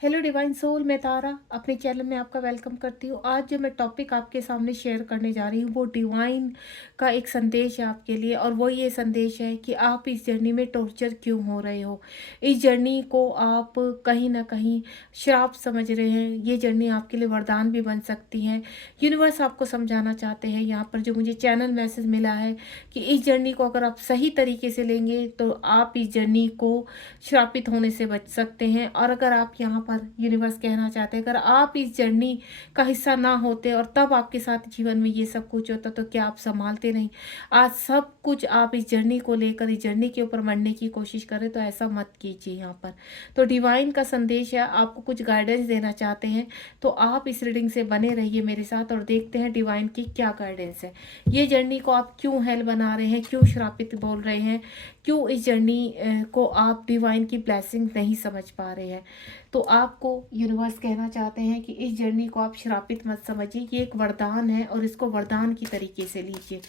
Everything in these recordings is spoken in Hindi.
हेलो डिवाइन सोल, मैं तारा अपने चैनल में आपका वेलकम करती हूँ। आज जो मैं टॉपिक आपके सामने शेयर करने जा रही हूँ वो डिवाइन का एक संदेश है आपके लिए। और वो ये संदेश है कि आप इस जर्नी में टॉर्चर क्यों हो रहे हो। इस जर्नी को आप कहीं ना कहीं श्राप समझ रहे हैं। ये जर्नी आपके लिए वरदान भी बन सकती है। यूनिवर्स आपको समझाना चाहते हैं यहाँ पर जो मुझे चैनल मैसेज मिला है कि इस जर्नी को अगर आप सही तरीके से लेंगे तो आप इस जर्नी को श्रापित होने से बच सकते हैं। और अगर आप यहाँ पर यूनिवर्स कहना चाहते हैं अगर आप इस जर्नी का हिस्सा ना होते और तब आपके साथ जीवन में ये सब कुछ होता तो क्या आप संभालते नहीं। आज सब कुछ आप इस जर्नी को लेकर इस जर्नी के ऊपर मरने की कोशिश करें तो ऐसा मत कीजिए। यहाँ पर तो डिवाइन का संदेश है, आपको कुछ गाइडेंस देना चाहते हैं तो आप इस रीडिंग से बने रहिए मेरे साथ और देखते हैं डिवाइन की क्या गाइडेंस है। ये जर्नी को आप क्यों हेल बना रहे हैं, क्यों श्रापित बोल रहे हैं, क्यों इस जर्नी को आप डिवाइन की ब्लेसिंग नहीं समझ पा रहे हैं। तो आपको यूनिवर्स कहना चाहते हैं कि इस जर्नी को आप श्रापित मत समझिए, ये एक वरदान है और इसको वरदान की तरीके से लीजिए।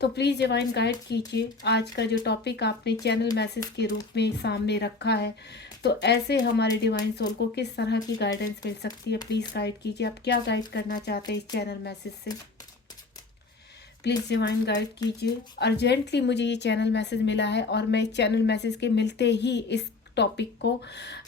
तो प्लीज़ डिवाइन गाइड कीजिए। आज का जो टॉपिक आपने चैनल मैसेज के रूप में सामने रखा है तो ऐसे हमारे डिवाइन सोल को किस तरह की गाइडेंस मिल सकती है, प्लीज़ गाइड कीजिए। आप क्या गाइड करना चाहते हैं इस चैनल मैसेज से, प्लीज़ डिवाइन गाइड कीजिए। अर्जेंटली मुझे ये चैनल मैसेज मिला है और मैं चैनल मैसेज के मिलते ही इस टॉपिक को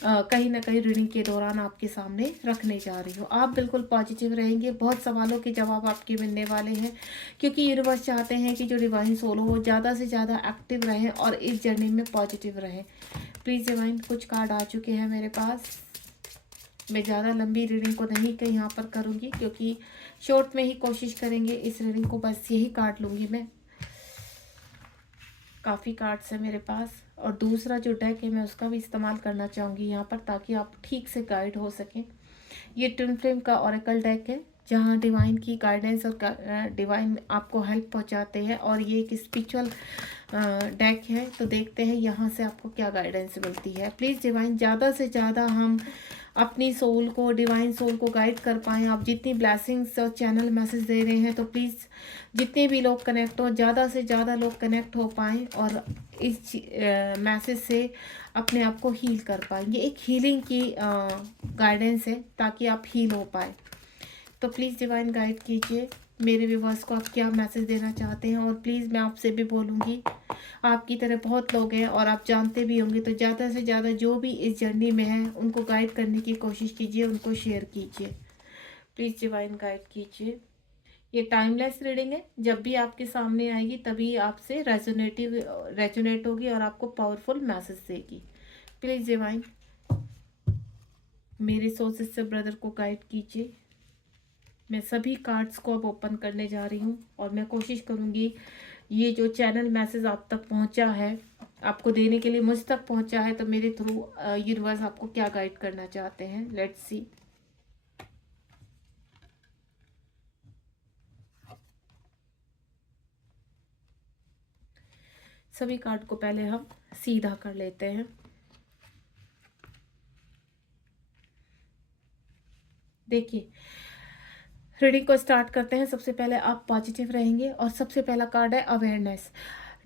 कहीं ना कहीं रीडिंग के दौरान आपके सामने रखने जा रही हूँ। आप बिल्कुल पॉजिटिव रहेंगे, बहुत सवालों के जवाब आपके मिलने वाले हैं क्योंकि यूनिवर्स चाहते हैं कि जो डिवाइन सोल हो वो ज़्यादा से ज़्यादा एक्टिव रहें और इस जर्नी में पॉजिटिव रहें। प्लीज़ डिवाइन, कुछ कार्ड आ चुके हैं मेरे पास। मैं ज़्यादा लंबी रीडिंग को नहीं कहीं यहाँ पर करूँगी क्योंकि शॉर्ट में ही कोशिश करेंगे इस रीडिंग को, बस यही कार्ड लूँगी मैं। काफ़ी कार्ड्स है मेरे पास और दूसरा जो डेक है मैं उसका भी इस्तेमाल करना चाहूँगी यहाँ पर ताकि आप ठीक से गाइड हो सकें। ये ट्विन फ्लेम का ऑरेकल डेक है जहाँ डिवाइन की गाइडेंस और डिवाइन आपको हेल्प पहुँचाते हैं और ये एक स्पिरिचुअल डेक है। तो देखते हैं यहाँ से आपको क्या गाइडेंस मिलती है। प्लीज़ डिवाइन, ज़्यादा से ज़्यादा हम अपनी सोल को, डिवाइन सोल को गाइड कर पाएँ। आप जितनी ब्लेसिंग्स और चैनल मैसेज दे रहे हैं तो प्लीज़ जितने भी लोग कनेक्ट हो, ज़्यादा से ज़्यादा लोग कनेक्ट हो पाएँ और इस मैसेज से अपने आप को हील कर पाएँ। ये एक हीलिंग की गाइडेंस है ताकि आप हील हो पाए। तो प्लीज़ डिवाइन गाइड कीजिए मेरे व्यूवर्स को, आप क्या मैसेज देना चाहते हैं। और प्लीज़ मैं आपसे भी बोलूँगी, आपकी तरह बहुत लोग हैं और आप जानते भी होंगे, तो ज़्यादा से ज़्यादा जो भी इस जर्नी में है उनको गाइड करने की कोशिश कीजिए, उनको शेयर कीजिए। प्लीज़ डिवाइन गाइड कीजिए। ये टाइमलेस रीडिंग है, जब भी आपके सामने आएगी तभी आपसे रेजोनेट होगी और आपको पावरफुल मैसेज देगी। प्लीज़ डिवाइन मेरे सोल सिस्टर ब्रदर को गाइड कीजिए। मैं सभी कार्ड्स को अब ओपन करने जा रही हूँ और मैं कोशिश करूँगी ये जो चैनल मैसेज आप तक पहुँचा है, आपको देने के लिए मुझ तक पहुँचा है, तो मेरे थ्रू यूनिवर्स आपको क्या गाइड करना चाहते हैं। Let's see. सभी कार्ड को पहले हम सीधा कर लेते हैं। देखिए, रीडिंग को स्टार्ट करते हैं। सबसे पहले आप पॉजिटिव रहेंगे और सबसे पहला कार्ड है अवेयरनेस।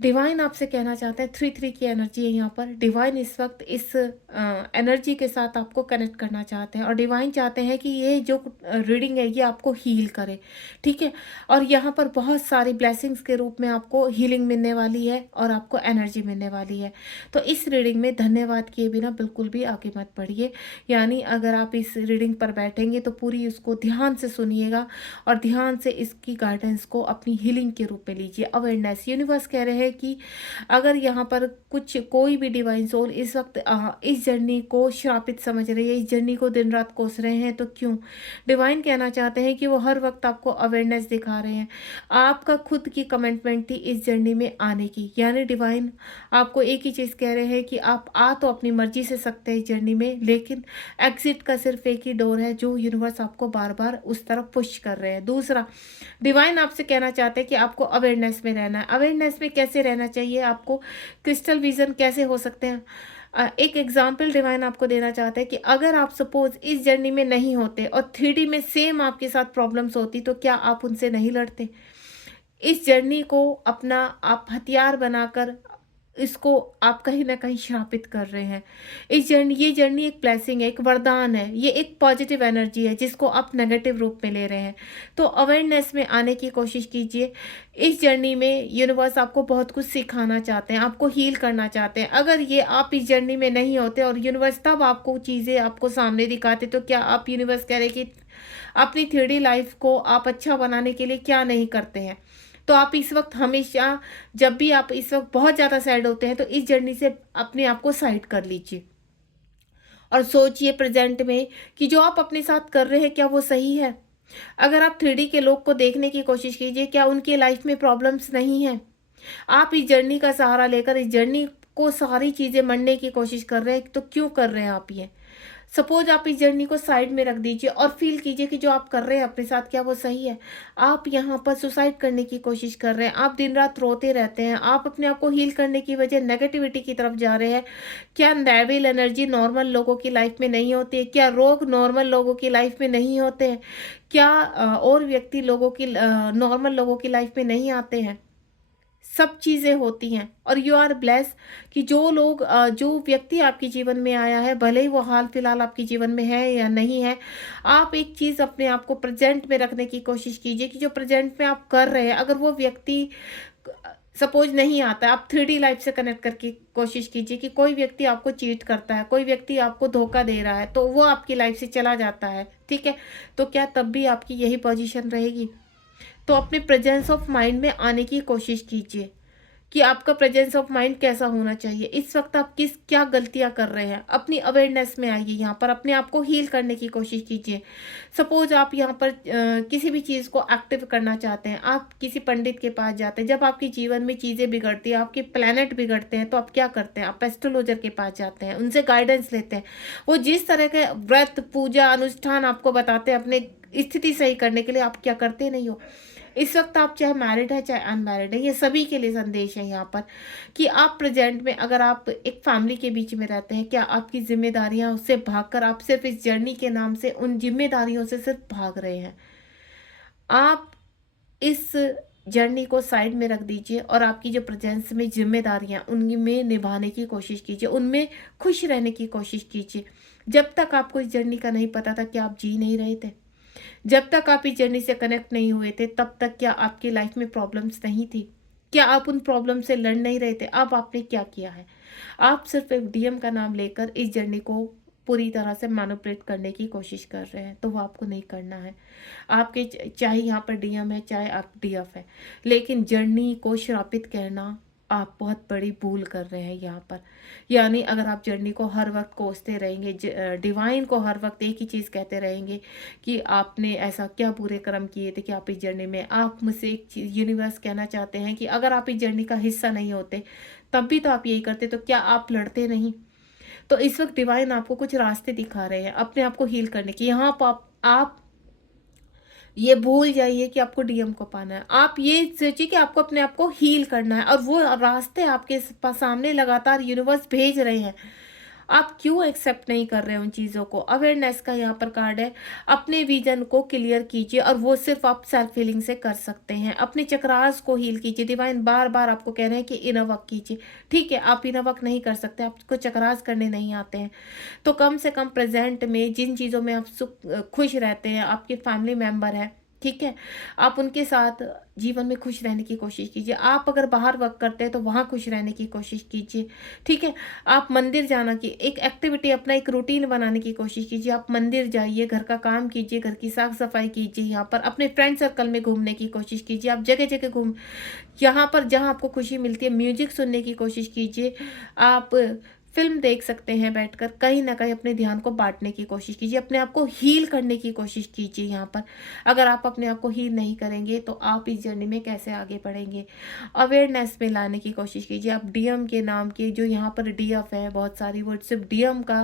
डिवाइन आपसे कहना चाहते हैं 3-3 की एनर्जी है यहाँ पर। डिवाइन इस वक्त इस एनर्जी के साथ आपको कनेक्ट करना चाहते हैं और डिवाइन चाहते हैं कि ये जो रीडिंग है ये आपको हील करे, ठीक है। और यहाँ पर बहुत सारी ब्लेसिंग्स के रूप में आपको हीलिंग मिलने वाली है और आपको एनर्जी मिलने वाली है। तो इस रीडिंग में धन्यवाद किए बिना बिल्कुल भी आगे मत बढ़िए। यानी अगर आप इस रीडिंग पर बैठेंगे तो पूरी उसको ध्यान से सुनिएगा और ध्यान से इसकी गाइडेंस को अपनी हीलिंग के रूप में लीजिए। अवेयरनेस, यूनिवर्स कह रहे हैं कि अगर यहाँ पर कोई भी डिवाइन सोल इस वक्त इस जर्नी को श्रापित समझ रही है, इस जर्नी को दिन रात कोस रहे हैं, तो क्यों? डिवाइन कहना चाहते हैं कि वो हर वक्त आपको अवेयरनेस दिखा रहे हैं। आपका खुद की कमिटमेंट थी इस जर्नी में आने की, यानी डिवाइन आपको एक ही चीज़ कह रहे हैं कि आप आ तो अपनी मर्जी से सकते हैं इस जर्नी में, लेकिन एग्जिट का सिर्फ एक ही डोर है जो यूनिवर्स आपको बार बार उस तरफ पुश कर रहे हैं। दूसरा, डिवाइन आपसे कहना चाहते हैं कि आपको अवेयरनेस में रहना है। अवेयरनेस में कैसे रहना चाहिए आपको, क्रिस्टल विजन कैसे हो सकते हैं। एक एग्जाम्पल डिवाइन आपको देना चाहते हैं कि अगर आप सपोज इस जर्नी में नहीं होते और 3D में सेम आपके साथ प्रॉब्लम्स होती तो क्या आप उनसे नहीं लड़ते। इस जर्नी को अपना आप हथियार बनाकर इसको आप कहीं न कहीं श्रापित कर रहे हैं। ये जर्नी एक ब्लेसिंग है, एक वरदान है, ये एक पॉजिटिव एनर्जी है जिसको आप नेगेटिव रूप में ले रहे हैं। तो अवेयरनेस में आने की कोशिश कीजिए। इस जर्नी में यूनिवर्स आपको बहुत कुछ सिखाना चाहते हैं, आपको हील करना चाहते हैं। अगर ये आप इस जर्नी में नहीं होते और यूनिवर्स तब आपको चीज़ें आपको सामने दिखाते, तो क्या आप यूनिवर्स कह रहे कि अपनी 3D लाइफ़ को आप अच्छा बनाने के लिए क्या नहीं करते हैं? तो आप इस वक़्त हमेशा, जब भी आप इस वक़्त बहुत ज़्यादा सैड होते हैं, तो इस जर्नी से अपने आप को साइड कर लीजिए और सोचिए प्रेज़ेंट में कि जो आप अपने साथ कर रहे हैं, क्या वो सही है? अगर आप 3D के लोग को देखने की कोशिश कीजिए, क्या उनकी लाइफ़ में प्रॉब्लम्स नहीं हैं? आप इस जर्नी का सहारा लेकर इस जर्नी को सारी चीज़ें मढ़ने की कोशिश कर रहे हैं, तो क्यों कर रहे हैं आप ये? सपोज़ आप इस जर्नी को साइड में रख दीजिए और फ़ील कीजिए कि जो आप कर रहे हैं अपने साथ, क्या वो सही है? आप यहाँ पर सुसाइड करने की कोशिश कर रहे हैं, आप दिन-रात रोते रहते हैं, आप अपने आप को हील करने की बजाय नेगेटिविटी की तरफ जा रहे हैं। क्या डेविल एनर्जी नॉर्मल लोगों की लाइफ़ में नहीं होती है? क्या रोग नॉर्मल लोगों की लाइफ़ में नहीं होते हैं? क्या और व्यक्ति नॉर्मल लोगों की लाइफ़ में नहीं आते हैं? सब चीज़ें होती हैं और यू आर ब्लेस्ड कि जो व्यक्ति आपके जीवन में आया है, भले ही वो हाल फिलहाल आपके जीवन में है या नहीं है, आप एक चीज़ अपने आप को प्रेजेंट में रखने की कोशिश कीजिए कि जो प्रेजेंट में आप कर रहे हैं, अगर वो व्यक्ति सपोज नहीं आता, आप 3D लाइफ से कनेक्ट करके कोशिश कीजिए कि कोई व्यक्ति आपको चीट करता है, कोई व्यक्ति आपको धोखा दे रहा है, तो वो आपकी लाइफ से चला जाता है, ठीक है? तो क्या तब भी आपकी यही पोजीशन रहेगी? तो अपने प्रेजेंस ऑफ माइंड में आने की कोशिश कीजिए कि आपका प्रेजेंस ऑफ माइंड कैसा होना चाहिए। इस वक्त आप क्या गलतियां कर रहे हैं, अपनी अवेयरनेस में आइए, यहाँ पर अपने आप को हील करने की कोशिश कीजिए। सपोज आप यहाँ पर किसी भी चीज़ को एक्टिव करना चाहते हैं, आप किसी पंडित के पास जाते हैं। जब आपके जीवन में चीज़ें बिगड़ती हैं, आपके प्लैनेट बिगड़ते हैं, तो आप क्या करते हैं? आप एस्ट्रोलॉजर के पास जाते हैं, उनसे गाइडेंस लेते हैं। वो जिस तरह के व्रत पूजा अनुष्ठान आपको बताते हैं अपने स्थिति सही करने के लिए, आप क्या करते नहीं हो। इस वक्त आप चाहे मैरिड है चाहे अनमैरिड है, ये सभी के लिए संदेश है यहाँ पर कि आप प्रेजेंट में, अगर आप एक फैमिली के बीच में रहते हैं, क्या आपकी जिम्मेदारियां उससे भागकर आप सिर्फ इस जर्नी के नाम से उन जिम्मेदारियों से सिर्फ भाग रहे हैं? आप इस जर्नी को साइड में रख दीजिए और आपकी जो प्रेजेंस में जिम्मेदारियां उनमें निभाने की कोशिश कीजिए, उनमें खुश रहने की कोशिश कीजिए। जब तक आपको इस जर्नी का नहीं पता था, क्या आप जी नहीं रहे थे? जब तक आप इस जर्नी से कनेक्ट नहीं हुए थे, तब तक क्या आपकी लाइफ में प्रॉब्लम्स नहीं थी? क्या आप उन प्रॉब्लम से लड़ नहीं रहे थे? अब आपने क्या किया है? आप सिर्फ एक डीएम का नाम लेकर इस जर्नी को पूरी तरह से मैनिपुलेट करने की कोशिश कर रहे हैं, तो वो आपको नहीं करना है। चाहे यहाँ पर डीएम है, चाहे आप डीएफ है, लेकिन जर्नी को श्रापित कहना आप बहुत बड़ी भूल कर रहे हैं यहाँ पर। यानी अगर आप जर्नी को हर वक्त कोसते रहेंगे, डिवाइन को हर वक्त एक ही चीज़ कहते रहेंगे कि आपने ऐसा क्या बुरे कर्म किए थे कि आप इस जर्नी में, आप मुझसे एक चीज़ यूनिवर्स कहना चाहते हैं कि अगर आप इस जर्नी का हिस्सा नहीं होते, तब भी तो आप यही करते, तो क्या आप लड़ते नहीं? तो इस वक्त डिवाइन आपको कुछ रास्ते दिखा रहे हैं अपने आप को हील करने के। यहाँ पर आप ये भूल जाइए कि आपको डीएम को पाना है। आप ये सोचिए कि आपको अपने आप को हील करना है और वो रास्ते आपके सामने लगातार यूनिवर्स भेज रहे हैं। आप क्यों एक्सेप्ट नहीं कर रहे हैं उन चीज़ों को? अवेयरनेस का यहाँ पर कार्ड है। अपने विजन को क्लियर कीजिए और वो सिर्फ आप सेल्फ हीलिंग से कर सकते हैं। अपने चक्रास को हील कीजिए। डिवाइन बार बार आपको कह रहे हैं कि इनर वर्क कीजिए। ठीक है, आप इनर वर्क नहीं कर सकते, आपको चक्रास करने नहीं आते हैं, तो कम से कम प्रेजेंट में जिन चीज़ों में आप खुश रहते हैं, आपके फैमिली मेम्बर है, ठीक है, आप उनके साथ जीवन में खुश रहने की कोशिश कीजिए। आप अगर बाहर वर्क करते हैं तो वहाँ खुश रहने की कोशिश कीजिए, ठीक है। आप मंदिर जाना की एक एक्टिविटी, अपना एक रूटीन बनाने की कोशिश कीजिए। आप मंदिर जाइए, घर का काम कीजिए, घर की साफ सफाई कीजिए, यहाँ पर अपने फ्रेंड सर्कल में घूमने की कोशिश कीजिए। आप जगह जगह यहाँ पर जहाँ आपको खुशी मिलती है म्यूजिक सुनने की कोशिश कीजिए। आप फिल्म देख सकते हैं बैठकर, कहीं ना कहीं अपने ध्यान को बांटने की कोशिश कीजिए, अपने आप को हील करने की कोशिश कीजिए। यहाँ पर अगर आप अपने आप को हील नहीं करेंगे तो आप इस जर्नी में कैसे आगे बढ़ेंगे? अवेयरनेस में लाने की कोशिश कीजिए। आप डीएम के नाम के जो यहाँ पर डीएफ है, बहुत सारी वो सिर्फ डीएम का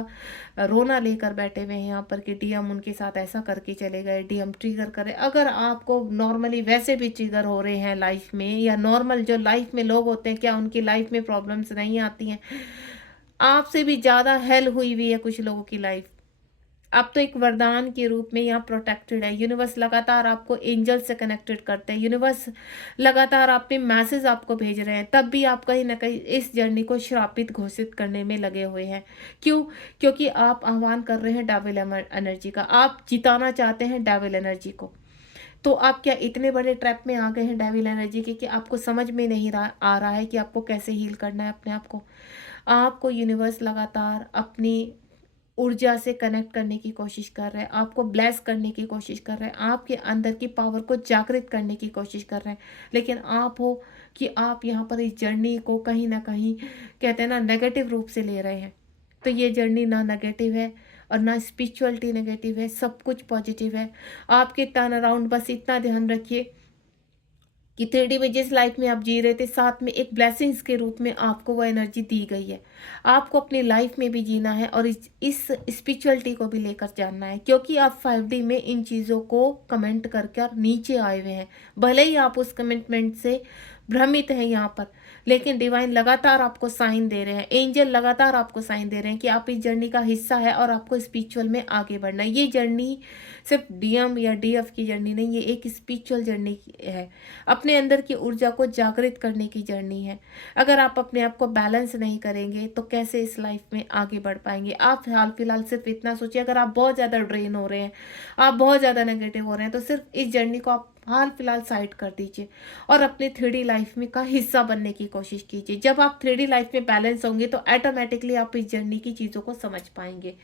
रोना लेकर बैठे हुए हैं यहाँ पर कि डीएम उनके साथ ऐसा करके चले गए, डीएम ट्रिगर करे। अगर आपको नॉर्मली वैसे भी ट्रिगर हो रहे हैं लाइफ में, या नॉर्मल जो लाइफ में लोग होते हैं, क्या उनकी लाइफ में प्रॉब्लम्स नहीं आती हैं? आपसे भी ज़्यादा हेल हुई हुई है कुछ लोगों की लाइफ, आप तो एक वरदान के रूप में यहाँ प्रोटेक्टेड है। यूनिवर्स लगातार आपको एंजल से कनेक्टेड करते हैं। यूनिवर्स लगातार आप पे मैसेज आपको भेज रहे हैं, तब भी आप कहीं ना कहीं इस जर्नी को श्रापित घोषित करने में लगे हुए हैं। क्यों? क्योंकि आप आह्वान कर रहे हैं डेविल एनर्जी का, आप जिताना चाहते हैं डेविल एनर्जी को। तो आप क्या इतने बड़े ट्रैप में आ गए हैं डेविल एनर्जी के कि आपको समझ में नहीं आ रहा है कि आपको कैसे हील करना है अपने आप को। आपको यूनिवर्स लगातार अपनी ऊर्जा से कनेक्ट करने की कोशिश कर रहे हैं, आपको ब्लेस करने की कोशिश कर रहे हैं, आपके अंदर की पावर को जागृत करने की कोशिश कर रहे हैं। लेकिन आप हो कि आप यहाँ पर इस जर्नी को कहीं ना कहीं कहते हैं ना नेगेटिव रूप से ले रहे हैं। तो ये जर्नी ना नेगेटिव है और ना स्पिरिचुअलिटी नेगेटिव है, सब कुछ पॉजिटिव है। आपके टर्न अराउंड बस इतना ध्यान रखिए कि 3D में जिस लाइफ में आप जी रहे थे, साथ में एक ब्लेसिंग्स के रूप में आपको वो एनर्जी दी गई है। आपको अपनी लाइफ में भी जीना है और इस स्पिरिचुअलिटी को भी लेकर जानना है, क्योंकि आप 5D में इन चीज़ों को कमेंट करके और नीचे आए हुए हैं। भले ही आप उस कमिटमेंट से भ्रमित हैं यहाँ पर, लेकिन डिवाइन लगातार आपको साइन दे रहे हैं, एंजल लगातार आपको साइन दे रहे हैं कि आप इस जर्नी का हिस्सा है और आपको स्पिरिचुअल में आगे बढ़ना है। ये जर्नी सिर्फ डीएम या डीएफ की जर्नी नहीं, ये एक स्पिरिचुअल जर्नी है, अपने अंदर की ऊर्जा को जागृत करने की जर्नी है। अगर आप अपने आप को बैलेंस नहीं करेंगे तो कैसे इस लाइफ में आगे बढ़ पाएंगे। आप हाल फिलहाल सिर्फ इतना सोचिए, अगर आप बहुत ज़्यादा ड्रेन हो रहे हैं, आप बहुत ज़्यादा नेगेटिव हो रहे हैं, तो सिर्फ इस जर्नी को आप हाल फिलहाल साइड कर दीजिए और अपने 3D लाइफ में का हिस्सा बनने की कोशिश कीजिए। जब आप 3D लाइफ में बैलेंस होंगे तो ऑटोमेटिकली आप इस जर्नी की चीज़ों को समझ पाएंगे।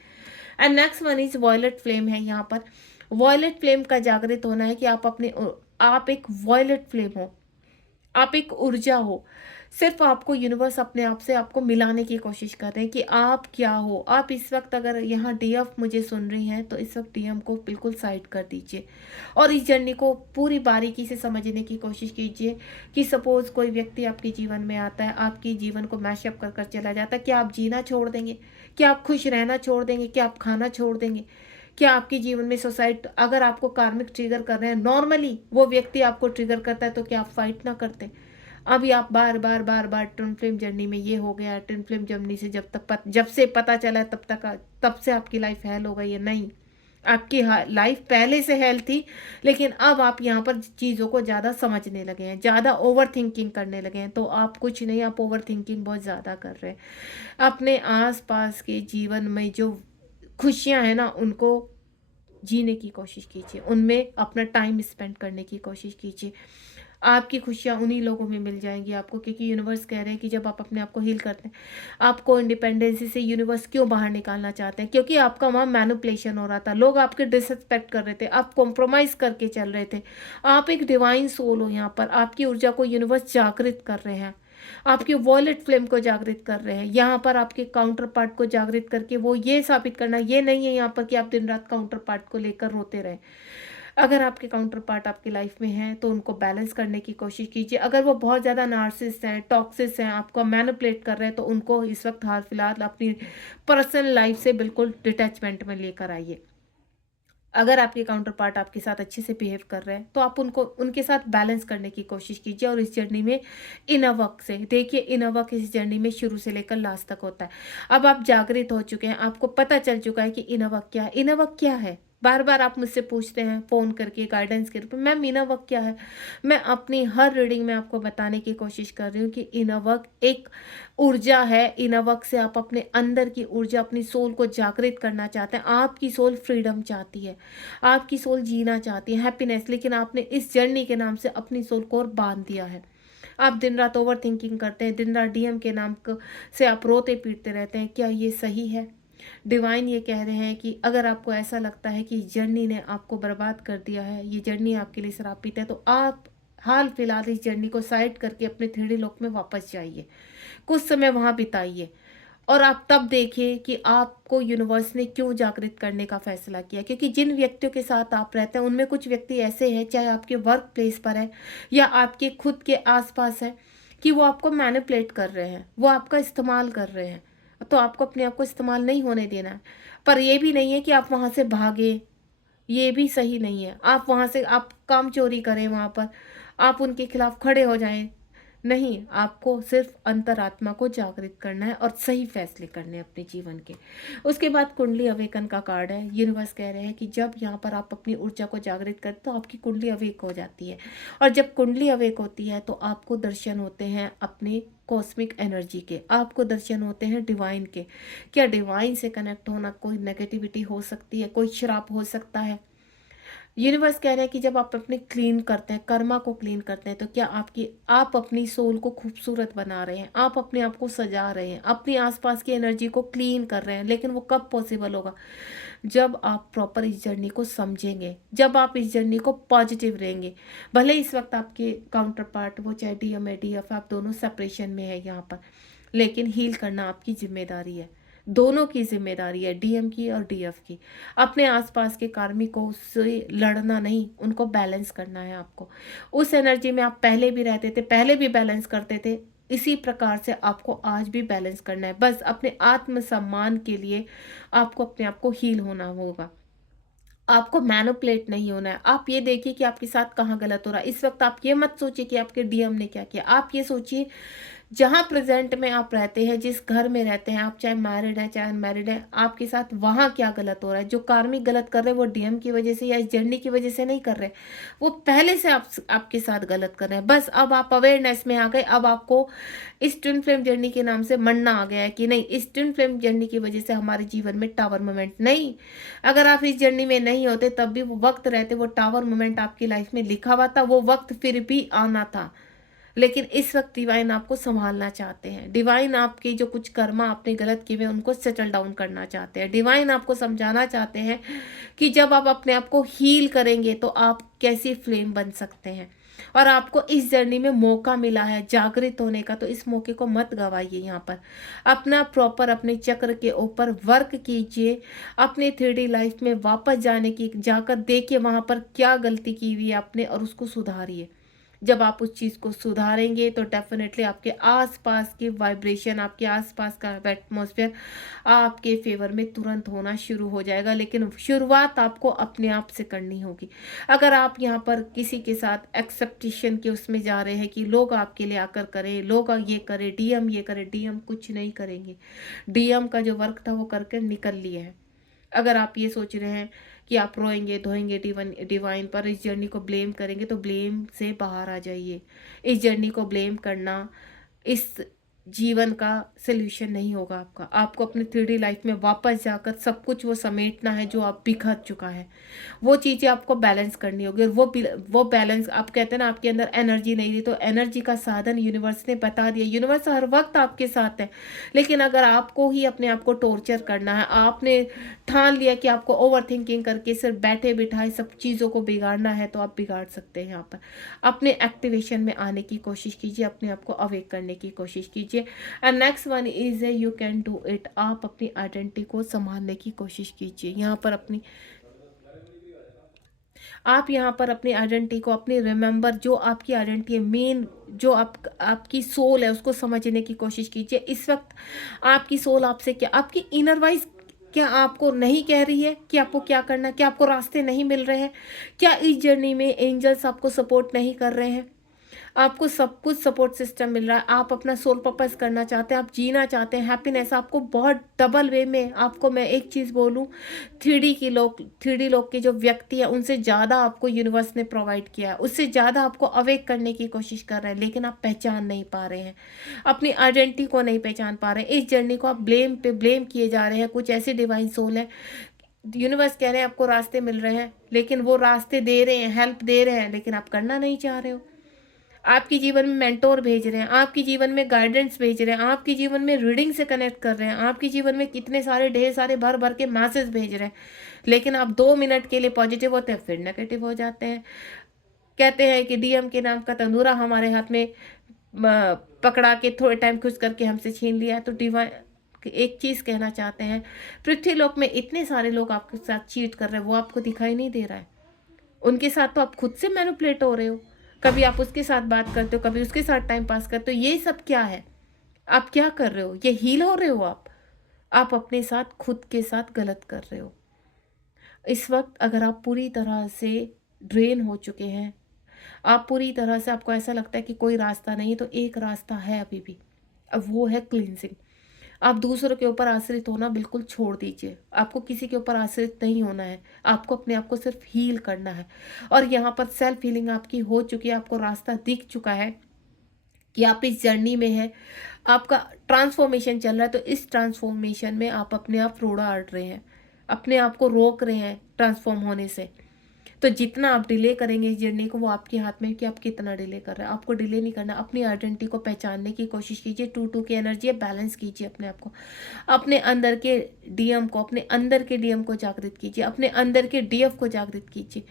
And next one is violet flame है। यहाँ पर वॉयलेट फ्लेम का जागृत होना है कि आप एक वॉयलेट फ्लेम हो, आप एक ऊर्जा हो। सिर्फ आपको यूनिवर्स अपने आप से आपको मिलाने की कोशिश कर रहे हैं कि आप क्या हो। आप इस वक्त अगर यहाँ डीएफ मुझे सुन रही हैं तो इस वक्त डीएम को बिल्कुल साइड कर दीजिए और इस जर्नी को पूरी बारीकी से समझने की कोशिश कीजिए कि सपोज कोई व्यक्ति आपके जीवन में आता है, आपके जीवन को मैशअप कर कर चला जाता है, क्या आप जीना छोड़ देंगे? क्या आप खुश रहना छोड़ देंगे? क्या आप खाना छोड़ देंगे? क्या आपके जीवन में सोसाइटी अगर आपको कार्मिक ट्रिगर कर रहे हैं, नॉर्मली वो व्यक्ति आपको ट्रिगर करता है, तो क्या आप फाइट ना करते? अभी आप बार बार बार बार ट्विन फ्लेम जर्नी में ये हो गया, ट्विन फ्लेम जर्नी से जब से पता चला है तब से आपकी लाइफ हेल हो गई है? नहीं, आपकी लाइफ पहले से हेल थी, लेकिन अब आप यहाँ पर चीज़ों को ज़्यादा समझने लगे हैं, ज़्यादा ओवर थिंकिंग करने लगे हैं। तो आप कुछ नहीं, आप ओवर थिंकिंग बहुत ज़्यादा कर रहे हैं। अपने आसपास के जीवन में जो खुशियाँ हैं ना, उनको जीने की कोशिश कीजिए, उनमें अपना टाइम स्पेंड करने की कोशिश कीजिए। आपकी खुशियाँ उन्हीं लोगों में मिल जाएंगी आपको, क्योंकि यूनिवर्स कह रहे हैं कि जब आप अपने आप को हील करते हैं, आपको इंडिपेंडेंसी से यूनिवर्स क्यों बाहर निकालना चाहते हैं? क्योंकि आपका वहाँ मैनिपुलेशन हो रहा था, लोग आपके डिसरिस्पेक्ट कर रहे थे, आप कॉम्प्रोमाइज़ करके चल रहे थे। आप एक डिवाइन सोल हो, यहाँ पर आपकी ऊर्जा को यूनिवर्स जागृत कर रहे हैं, आपके वॉलेट फ्लेम को जागृत कर रहे हैं। यहाँ पर आपके काउंटर पार्ट को जागृत करके वो ये साबित करना ये नहीं है यहाँ पर कि आप दिन रात काउंटर पार्ट को लेकर रोते रहें। अगर आपके काउंटर पार्ट आपकी लाइफ में हैं तो उनको बैलेंस करने की कोशिश कीजिए। अगर वो बहुत ज़्यादा नार्सिसिस्ट हैं, टॉक्सिस हैं, आपको मैनिपुलेट कर रहे हैं, तो उनको इस वक्त हाल फिलहाल अपनी पर्सनल लाइफ से बिल्कुल डिटैचमेंट में लेकर आइए। अगर आपके काउंटर पार्ट आपके साथ अच्छे से बिहेव कर रहे हैं तो आप उनके साथ बैलेंस करने की कोशिश कीजिए। और इस जर्नी में इनर वर्क से देखिए, इनर वर्क इस जर्नी में शुरू से लेकर लास्ट तक होता है। अब आप जागृत हो चुके हैं, आपको पता चल चुका है कि इनर वर्क क्या है। इनर वर्क क्या है? बार बार आप मुझसे पूछते हैं फ़ोन करके गाइडेंस के रूप में, मैम इनर वर्क क्या है? मैं अपनी हर रीडिंग में आपको बताने की कोशिश कर रही हूँ कि इनर वर्क एक ऊर्जा है। इनर वर्क से आप अपने अंदर की ऊर्जा, अपनी सोल को जागृत करना चाहते हैं। आपकी सोल फ्रीडम चाहती है, आपकी सोल जीना चाहती है, हैप्पीनेस, लेकिन आपने इस जर्नी के नाम से अपनी सोल को और बांध दिया है। आप दिन रात ओवर थिंकिंग करते हैं, दिन रात डीएम के नाम से आप रोते पीटते रहते हैं। क्या ये सही है? डिवाइन ये कह रहे हैं कि अगर आपको ऐसा लगता है कि जर्नी ने आपको बर्बाद कर दिया है, ये जर्नी आपके लिए श्रापित है, तो आप हाल फिलहाल इस जर्नी को साइड करके अपने 3D लोक में वापस जाइए, कुछ समय वहाँ बिताइए और आप तब देखिए कि आपको यूनिवर्स ने क्यों जागृत करने का फैसला किया। क्योंकि जिन व्यक्तियों के साथ आप रहते हैं उनमें कुछ व्यक्ति ऐसे हैं, चाहे आपके वर्क प्लेस पर है या आपके खुद के आसपास है, कि वो आपको मैनिपुलेट कर रहे हैं, वो आपका इस्तेमाल कर रहे हैं। तो आपको अपने आप को इस्तेमाल नहीं होने देना है। पर ये भी नहीं है कि आप वहाँ से भागें, ये भी सही नहीं है। आप वहाँ से आप काम चोरी करें, वहाँ पर आप उनके खिलाफ खड़े हो जाएं, नहीं, आपको सिर्फ अंतरात्मा को जागृत करना है और सही फैसले करने हैं अपने जीवन के। उसके बाद कुंडली अवेकन का कार्ड है। यूनिवर्स कह रहे हैं कि जब यहाँ पर आप अपनी ऊर्जा को जागृत करते तो आपकी कुंडली अवेक हो जाती है, और जब कुंडली अवेक होती है तो आपको दर्शन होते हैं अपने कॉस्मिक एनर्जी के, आपको दर्शन होते हैं डिवाइन के। क्या डिवाइन से कनेक्ट होना, कोई नेगेटिविटी हो सकती है, कोई श्राप हो सकता है। यूनिवर्स कह रहे हैं कि जब आप अपने क्लीन करते हैं, कर्मा को क्लीन करते हैं, तो क्या आप अपनी सोल को खूबसूरत बना रहे हैं, आप अपने आप को सजा रहे हैं, अपनी आसपास की एनर्जी को क्लीन कर रहे हैं। लेकिन वो कब पॉसिबल होगा? जब आप प्रॉपर इस जर्नी को समझेंगे, जब आप इस जर्नी को पॉजिटिव रहेंगे। भले इस वक्त आपके काउंटर पार्ट, वो चाहे डीएम है डीएफ, आप दोनों सेपरेशन में है यहाँ पर, लेकिन हील करना आपकी जिम्मेदारी है। दोनों की जिम्मेदारी है, डीएम की और डीएफ की। अपने आसपास के कार्मिकों से लड़ना नहीं, उनको बैलेंस करना है आपको। उस एनर्जी में आप पहले भी रहते थे, पहले भी बैलेंस करते थे, इसी प्रकार से आपको आज भी बैलेंस करना है। बस अपने आत्मसम्मान के लिए आपको अपने आप को हील होना होगा। आपको मैनिपुलेट नहीं होना है। आप ये देखिए कि आपके साथ कहाँ गलत हो रहा है। इस वक्त आप ये मत सोचिए कि आपके डीएम ने क्या किया। आप ये सोचिए जहाँ प्रेजेंट में आप रहते हैं, जिस घर में रहते हैं आप, चाहे मैरिड है चाहे अनमैरिड है, आपके साथ वहाँ क्या गलत हो रहा है। जो कार्मिक गलत कर रहे हैं वो डीएम की वजह से या इस जर्नी की वजह से नहीं कर रहे, वो पहले से आपके साथ गलत कर रहे हैं। बस अब आप अवेयरनेस में आ गए। अब आपको इस ट्विन फ्लेम जर्नी के नाम से मनना आ गया है कि नहीं, इस ट्विन फ्लेम जर्नी की वजह से हमारे जीवन में टावर मोमेंट नहीं। अगर आप इस जर्नी में नहीं होते तब भी वो वक्त रहते, वो टावर मोमेंट आपकी लाइफ में लिखा हुआ था, वो वक्त फिर भी आना था। लेकिन इस वक्त डिवाइन आपको संभालना चाहते हैं। डिवाइन आपके जो कुछ कर्मा आपने गलत किए हुए उनको सेटल डाउन करना चाहते हैं। डिवाइन आपको समझाना चाहते हैं कि जब आप अपने आप को हील करेंगे तो आप कैसी फ्लेम बन सकते हैं। और आपको इस जर्नी में मौका मिला है जागृत होने का, तो इस मौके को मत गवाइए। यहाँ पर अपना प्रॉपर अपने चक्र के ऊपर वर्क कीजिए। अपने 3D लाइफ में वापस जाकर देखिए वहाँ पर क्या गलती की हुई है आपने, और उसको सुधारिए। जब आप उस चीज़ को सुधारेंगे तो डेफिनेटली आपके आसपास की वाइब्रेशन, आपके आसपास का एटमॉस्फेयर आपके फेवर में तुरंत होना शुरू हो जाएगा। लेकिन शुरुआत आपको अपने आप से करनी होगी। अगर आप यहाँ पर किसी के साथ एक्सेप्टेशन के उसमें जा रहे हैं कि लोग आपके लिए आकर करें, लोग ये करें, डीएम ये करे, डीएम कुछ नहीं करेंगे। डीएम का जो वर्क था वो करके निकल लिए है। अगर आप ये सोच रहे हैं कि आप रोएंगे धोएंगे डिवाइन पर, इस जर्नी को ब्लेम करेंगे, तो ब्लेम से बाहर आ जाइए। इस जर्नी को ब्लेम करना इस जीवन का सोल्यूशन नहीं होगा आपका। आपको अपने 3D लाइफ में वापस जाकर सब कुछ वो समेटना है जो आप बिखर चुका है। वो चीज़ें आपको बैलेंस करनी होगी, और वो बैलेंस, आप कहते हैं ना आपके अंदर एनर्जी नहीं रही, तो एनर्जी का साधन यूनिवर्स ने बता दिया। यूनिवर्स हर वक्त आपके साथ है। लेकिन अगर आपको ही अपने आप को टॉर्चर करना है, आपने ठान लिया कि आपको ओवर थिंकिंग करके सिर्फ बैठे बिठाए सब चीज़ों को बिगाड़ना है, तो आप बिगाड़ सकते हैं। यहाँ पर अपने एक्टिवेशन में आने की कोशिश कीजिए, अपने आप को अवेक करने की कोशिश कीजिए। And next one is you can do it. आप अपनी आइडेंटिटी को संभालने की कोशिश कीजिए। आप यहाँ पर अपनी आइडेंटिटी को, अपनी रिमेंबर जो आपकी आइडेंटिटी है, मेन जो आपकी सोल है, उसको समझने की कोशिश कीजिए। इस वक्त आपकी सोल आपसे क्या, आपकी इनर वाइज क्या आपको नहीं कह रही है कि आपको क्या करना है? क्या आपको रास्ते नहीं मिल रहे हैं? क्या इस जर्नी में एंजल्स आपको सपोर्ट नहीं कर रहे हैं? आपको सब कुछ सपोर्ट सिस्टम मिल रहा है। आप अपना सोल पर्पस करना चाहते हैं, आप जीना चाहते हैं, हैप्पीनेस आपको बहुत डबल वे में। आपको मैं एक चीज़ बोलूं, 3D लोग के जो व्यक्ति है उनसे ज़्यादा आपको यूनिवर्स ने प्रोवाइड किया है, उससे ज़्यादा आपको अवेक करने की कोशिश कर रहे हैं। लेकिन आप पहचान नहीं पा रहे हैं, अपनी आइडेंटिटी को नहीं पहचान पा रहे हैं। इस जर्नी को आप ब्लेम पे ब्लेम किए जा रहे हैं। कुछ ऐसे डिवाइन सोल है, यूनिवर्स कह रहे हैं आपको रास्ते मिल रहे हैं, लेकिन वो रास्ते दे रहे हैं, हेल्प दे रहे हैं, लेकिन आप करना नहीं चाह रहे हो। आपके जीवन में मेंटोर भेज रहे हैं, आपके जीवन में गाइडेंस भेज रहे हैं, आपके जीवन में रीडिंग से कनेक्ट कर रहे हैं, आपके जीवन में कितने सारे ढेर सारे भर भर के मैसेज भेज रहे हैं। लेकिन आप 2 मिनट के लिए पॉजिटिव होते हैं, फिर नेगेटिव हो जाते हैं। कहते हैं कि डीएम के नाम का तंदूरा हमारे हाथ में पकड़ा के थोड़े टाइम खुश करके हमसे छीन लिया। तो डिवाइन एक चीज़ कहना चाहते हैं, पृथ्वीलोक में इतने सारे लोग आपके साथ चीट कर रहे हैं, वो आपको दिखाई नहीं दे रहा है। उनके साथ तो आप खुद से मैनिपुलेट हो रहे हो। कभी आप उसके साथ बात करते हो, कभी उसके साथ टाइम पास करते हो। ये सब क्या है? आप क्या कर रहे हो? ये हील हो रहे हो आप अपने साथ, खुद के साथ गलत कर रहे हो। इस वक्त अगर आप पूरी तरह से ड्रेन हो चुके हैं, आप पूरी तरह से, आपको ऐसा लगता है कि कोई रास्ता नहीं है, तो एक रास्ता है अभी भी, अब वो है क्लींजिंग। आप दूसरों के ऊपर आश्रित होना बिल्कुल छोड़ दीजिए। आपको किसी के ऊपर आश्रित नहीं होना है। आपको अपने आप को सिर्फ हील करना है। और यहाँ पर सेल्फ हीलिंग आपकी हो चुकी है, आपको रास्ता दिख चुका है कि आप इस जर्नी में हैं। आपका ट्रांसफॉर्मेशन चल रहा है, तो इस ट्रांसफॉर्मेशन में आप अपने आप रोड़ा अड़ रहे हैं, अपने आप को रोक रहे हैं ट्रांसफॉर्म होने से। तो जितना आप डिले करेंगे इस जर्नी को, वो आपके हाथ में है कि आप कितना डिले कर रहे हैं। आपको डिले नहीं करना, अपनी आइडेंटिटी को पहचानने की कोशिश कीजिए। 2-2 की एनर्जी है, बैलेंस कीजिए अपने आप को। अपने अंदर के डीएम को, अपने अंदर के डीएम को जागृत कीजिए, अपने अंदर के डीएफ को जागृत कीजिए।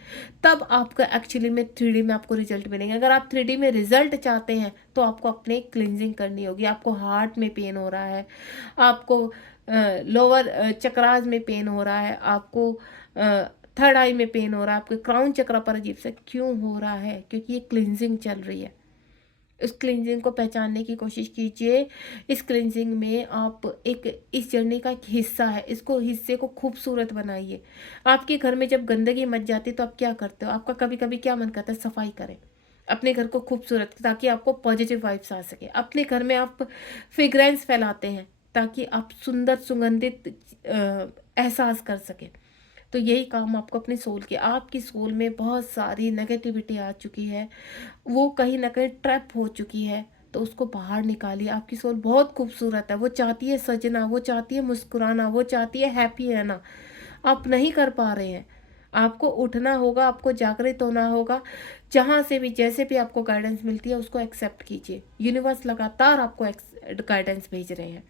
तब आपका एक्चुअली में 3D में आपको रिजल्ट मिलेंगे। अगर आप 3D में रिजल्ट चाहते हैं तो आपको अपने क्लिनजिंग करनी होगी। आपको हार्ट में पेन हो रहा है, आपको लोअर चक्रास में पेन हो रहा है, आपको थर्ड आई में पेन हो रहा है, आपके क्राउन चक्र पर अजीब से क्यों हो रहा है? क्योंकि ये क्लिनजिंग चल रही है। इस क्लिनजिंग को पहचानने की कोशिश कीजिए। इस क्लिनजिंग में आप एक, इस जर्नी का एक हिस्सा है, इसको, हिस्से को खूबसूरत बनाइए। आपके घर में जब गंदगी मच जाती है तो आप क्या करते हो? आपका कभी कभी क्या मन करता है? सफाई करें अपने घर को खूबसूरत, ताकि आपको पॉजिटिव वाइब्स आ सके। अपने घर में आप फ्रेग्रेंस फैलाते हैं ताकि आप सुंदर सुगंधित एहसास कर सकें। तो यही काम आपको अपने सोल के, आपकी सोल में बहुत सारी नेगेटिविटी आ चुकी है, वो कहीं ना कहीं ट्रैप हो चुकी है, तो उसको बाहर निकालिए। आपकी सोल बहुत खूबसूरत है, वो चाहती है सजना, वो चाहती है मुस्कुराना, वो चाहती है हैप्पी रहना। आप नहीं कर पा रहे हैं। आपको उठना होगा, आपको जागृत होना होगा। जहाँ से भी, जैसे भी आपको गाइडेंस मिलती है उसको एक्सेप्ट कीजिए। यूनिवर्स लगातार आपको गाइडेंस भेज रहे हैं।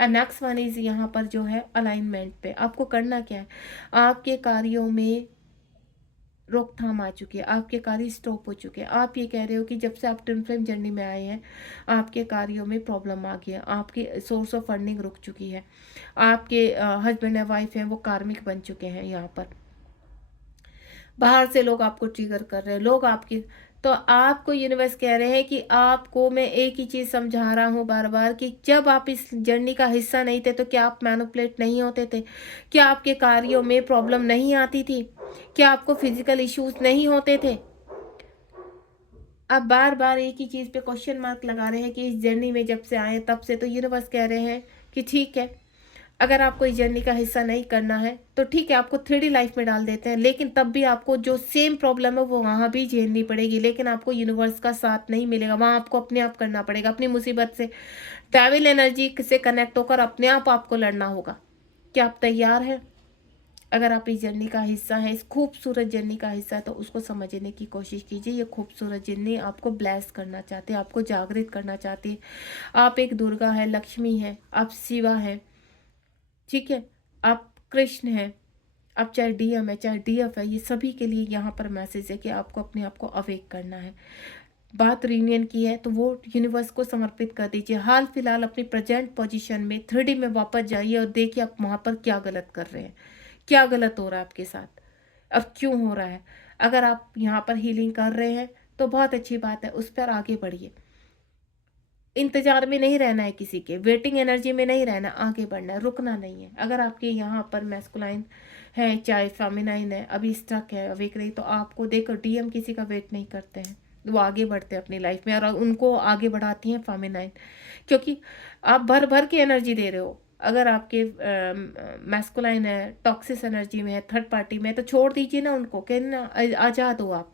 एंड नेक्स्ट वन इज, यहाँ पर जो है अलाइनमेंट पे आपको करना क्या है। आपके कार्यों में रोकथाम आ चुकी है, आपके कार्य स्टॉप हो चुके हैं। आप ये कह रहे हो कि जब से आप ट्विन फ्लेम जर्नी में आए हैं, आपके कार्यों में प्रॉब्लम आ गई है, आपकी सोर्स ऑफ फंडिंग रुक चुकी है, आपके हस्बैंड या वाइफ हैं वो कार्मिक बन चुके हैं। यहाँ पर बाहर से लोग आपको ट्रिगर कर रहे हैं, लोग आपकी, तो आपको यूनिवर्स कह रहे हैं कि आपको मैं एक ही चीज़ समझा रहा हूँ बार बार कि जब आप इस जर्नी का हिस्सा नहीं थे तो क्या आप मैनिपुलेट नहीं होते थे? क्या आपके कार्यों में प्रॉब्लम नहीं आती थी? क्या आपको फिजिकल इश्यूज नहीं होते थे? आप बार बार एक ही चीज़ पे क्वेश्चन मार्क लगा रहे हैं कि इस जर्नी में जब से आए तब से, तो यूनिवर्स कह रहे हैं कि ठीक है, अगर आपको इस जर्नी का हिस्सा नहीं करना है तो ठीक है, आपको 3D लाइफ में डाल देते हैं, लेकिन तब भी आपको जो सेम प्रॉब्लम है वो वहाँ भी झेलनी पड़ेगी। लेकिन आपको यूनिवर्स का साथ नहीं मिलेगा, वहाँ आपको अपने आप करना पड़ेगा। अपनी मुसीबत से, ट्रैवल एनर्जी से कनेक्ट होकर अपने आप आपको लड़ना होगा। क्या आप तैयार हैं? अगर आप इस जर्नी का हिस्सा हैं, इस खूबसूरत जर्नी का हिस्सा है, तो उसको समझने की कोशिश कीजिए। ये खूबसूरत जर्नी आपको ब्लेस करना चाहते हैं, आपको जागृत करना चाहती है। आप एक दुर्गा है, लक्ष्मी है, आप शिवा है, ठीक है, आप कृष्ण हैं, आप चाहे डीएम है, चाहे डीएफ है, ये सभी के लिए यहाँ पर मैसेज है कि आपको अपने आप को अवेक करना है। बात रीयूनियन की है तो वो यूनिवर्स को समर्पित कर दीजिए। हाल फिलहाल अपनी प्रेजेंट पोजीशन में 3D में वापस जाइए और देखिए आप वहाँ पर क्या गलत कर रहे हैं, क्या गलत हो रहा है आपके साथ और क्यों हो रहा है। अगर आप यहाँ पर हीलिंग कर रहे हैं तो बहुत अच्छी बात है, उस पर आगे बढ़िए। इंतजार में नहीं रहना है, किसी के वेटिंग एनर्जी में नहीं रहना, आगे बढ़ना है, रुकना नहीं है। अगर आपके यहाँ पर मैस्कुलाइन है, चाहे फेमिनाइन है, अभी स्ट्रक है, अवेक नहीं, तो आपको देखो डीएम किसी का वेट नहीं करते हैं, वो आगे बढ़ते हैं अपनी लाइफ में और उनको आगे बढ़ाती हैं फेमिनाइन, क्योंकि आप भर भर के एनर्जी दे रहे हो। अगर आपके मैस्कुलाइन है, टॉक्सिस एनर्जी में है, थर्ड पार्टी में है, तो छोड़ दीजिए ना उनको, कहना आज़ाद हो आप।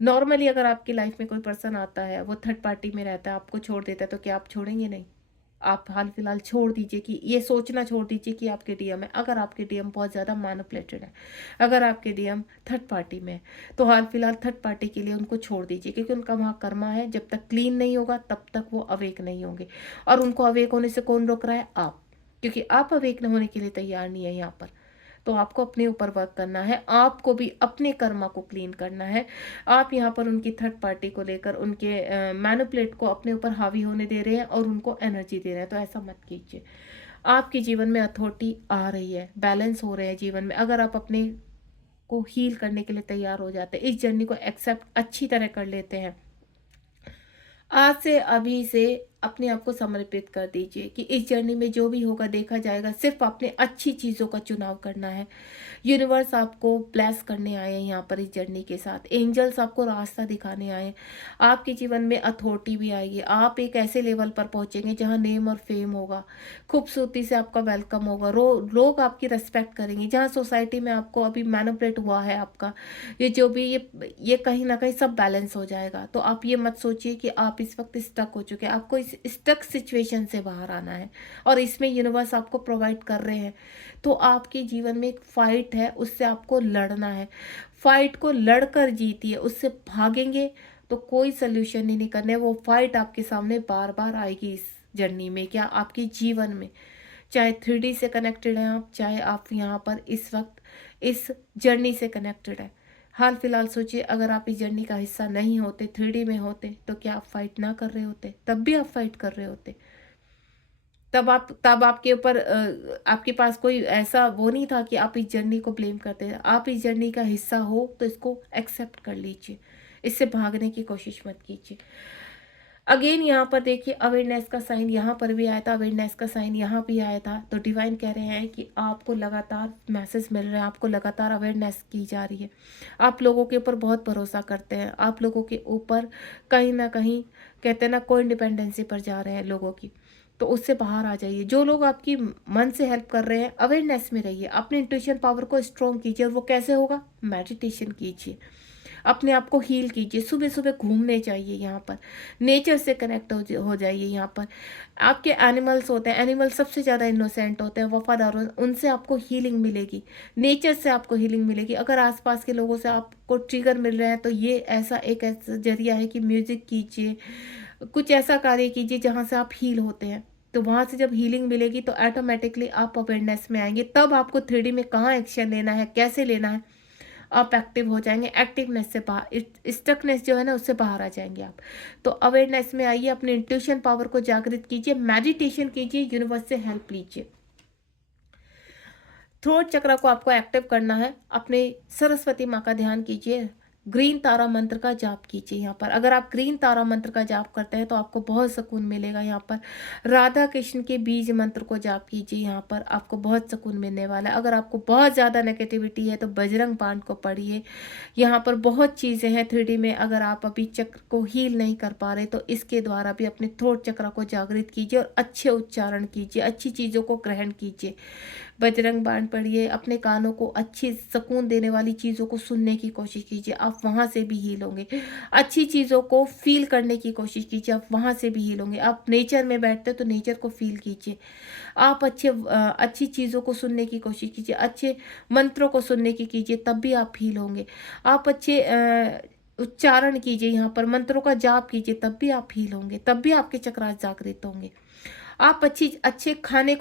नॉर्मली अगर आपकी लाइफ में कोई पर्सन आता है, वो थर्ड पार्टी में रहता है, आपको छोड़ देता है, तो क्या आप छोड़ेंगे? नहीं। आप हाल फिलहाल छोड़ दीजिए, कि ये सोचना छोड़ दीजिए कि आपके डीएम है। अगर आपके डीएम बहुत ज़्यादा मैनिपुलेटेड है, अगर आपके डीएम थर्ड पार्टी में है, तो हाल फिलहाल थर्ड पार्टी के लिए उनको छोड़ दीजिए, क्योंकि उनका वहाँ कर्मा है। जब तक क्लीन नहीं होगा तब तक वो अवेक नहीं होंगे। और उनको अवेक होने से कौन रोक रहा है? आप, क्योंकि आप अवेक होने के लिए तैयार नहीं है यहाँ पर। तो आपको अपने ऊपर वर्क करना है, आपको भी अपने कर्मा को क्लीन करना है। आप यहाँ पर उनकी थर्ड पार्टी को लेकर, उनके मैनिपुलेट को अपने ऊपर हावी होने दे रहे हैं और उनको एनर्जी दे रहे हैं, तो ऐसा मत कीजिए। आपके जीवन में अथॉरिटी आ रही है, बैलेंस हो रहे हैं जीवन में। अगर आप अपने को हील करने के लिए तैयार हो जाते हैं, इस जर्नी को एक्सेप्ट अच्छी तरह कर लेते हैं, आज से, अभी से अपने आप को समर्पित कर दीजिए कि इस जर्नी में जो भी होगा देखा जाएगा, सिर्फ आपने अच्छी चीज़ों का चुनाव करना है। यूनिवर्स आपको ब्लेस करने आए हैं यहाँ पर इस जर्नी के साथ। एंजल्स आपको रास्ता दिखाने आए हैं। आपके जीवन में अथॉरिटी भी आएगी। आप एक ऐसे लेवल पर पहुंचेंगे जहाँ नेम और फेम होगा, खूबसूरती से आपका वेलकम होगा, लोग आपकी रेस्पेक्ट करेंगे। जहाँ सोसाइटी में आपको अभी मैनिपुलेट हुआ है आपका ये जो भी ये कहीं ना कहीं सब बैलेंस हो जाएगा। तो आप ये मत सोचिए कि आप इस वक्त स्टक हो चुके हैं। आपको इस स्टक सिचुएशन से बाहर आना है और इसमें यूनिवर्स आपको प्रोवाइड कर रहे हैं। तो आपके जीवन में एक फाइट है, उससे आपको लड़ना है। फाइट को लड़कर जीतिए, उससे भागेंगे तो कोई सोल्यूशन ही नहीं करने। वो फाइट आपके सामने बार बार आएगी इस जर्नी में, क्या आपके जीवन में। चाहे 3D से कनेक्टेड हैं आप, चाहे आप यहाँ पर इस वक्त इस जर्नी से कनेक्टेड है। हाल फिलहाल सोचिए, अगर आप इस जर्नी का हिस्सा नहीं होते, 3D में होते, तो क्या आप फाइट ना कर रहे होते? तब भी आप फाइट कर रहे होते। तब आपके ऊपर आपके पास कोई ऐसा वो नहीं था कि आप इस जर्नी को ब्लेम करते। आप इस जर्नी का हिस्सा हो तो इसको एक्सेप्ट कर लीजिए, इससे भागने की कोशिश मत कीजिए। अगेन यहाँ पर देखिए, अवेयरनेस का साइन यहाँ पर भी आया था, अवेयरनेस का साइन यहाँ भी आया था। तो डिवाइन कह रहे हैं कि आपको लगातार मैसेज मिल रहे हैं, आपको लगातार अवेयरनेस की जा रही है। आप लोगों के ऊपर बहुत भरोसा करते हैं, आप लोगों के ऊपर कहीं ना कहीं कहते हैं ना, कोई इंडिपेंडेंसी पर जा रहे हैं लोगों की। तो उससे बाहर आ जाइए। जो लोग आपकी मन से हेल्प कर रहे हैं, अवेयरनेस में रहिए, अपने इंट्यूशन पावर को स्ट्रॉन्ग कीजिए। और वो कैसे होगा? मेडिटेशन कीजिए, अपने आप को हील कीजिए। सुबह सुबह घूमने चाहिए, यहाँ पर नेचर से कनेक्ट हो जाइए। यहाँ पर आपके एनिमल्स होते हैं, एनिमल सबसे ज़्यादा इनोसेंट होते हैं, वफादार होते हैं, उनसे आपको हीलिंग मिलेगी, नेचर से आपको हीलिंग मिलेगी। अगर आसपास के लोगों से आपको ट्रिगर मिल रहे हैं तो ये एक ऐसा जरिया है कि म्यूजिक कीजिए, कुछ ऐसा कार्य कीजिए जहाँ से आप हील होते हैं। तो वहाँ से जब हीलिंग मिलेगी तो ऑटोमेटिकली आप अवेयरनेस में आएंगे। तब आपको 3D में कहाँ एक्शन लेना है, कैसे लेना है, आप एक्टिव हो जाएंगे। एक्टिवनेस से बाहर, स्टकनेस जो है ना, उससे बाहर आ जाएंगे आप। तो अवेयरनेस में आइए, अपने इंट्यूशन पावर को जागृत कीजिए, मेडिटेशन कीजिए, यूनिवर्स से हेल्प लीजिए। थ्रोट चक्र को आपको एक्टिव करना है। अपने सरस्वती माँ का ध्यान कीजिए, ग्रीन तारा मंत्र का जाप कीजिए। यहाँ पर अगर आप ग्रीन तारा मंत्र का जाप करते हैं तो आपको बहुत सुकून मिलेगा। यहाँ पर राधा कृष्ण के बीज मंत्र को जाप कीजिए, यहाँ पर आपको बहुत सुकून मिलने वाला है। अगर आपको बहुत ज़्यादा नेगेटिविटी है तो बजरंग बाण को पढ़िए। यहाँ पर बहुत चीज़ें हैं 3D में। अगर आप अभी चक्र को हील नहीं कर पा रहे तो इसके द्वारा भी अपने थ्रोट चक्र को जागृत कीजिए और अच्छे उच्चारण कीजिए, अच्छी चीज़ों को ग्रहण कीजिए। बजरंग बाण पढ़िए, अपने कानों को अच्छी सुकून देने वाली चीज़ों को सुनने की कोशिश कीजिए, आप वहाँ से भी हील होंगे। अच्छी चीज़ों को फील करने की कोशिश कीजिए, आप वहाँ से भी हील होंगे। आप नेचर में बैठते हो तो नेचर को फील कीजिए। आप अच्छी चीज़ों को सुनने की कोशिश कीजिए, अच्छे मंत्रों को सुनने की कीजिए, तब भी आप हील होंगे। आप अच्छे उच्चारण कीजिए, यहाँ पर मंत्रों का जाप कीजिए, तब भी आप हील होंगे, तब भी आपके चक्रास जागृत होंगे। आप अच्छे खाने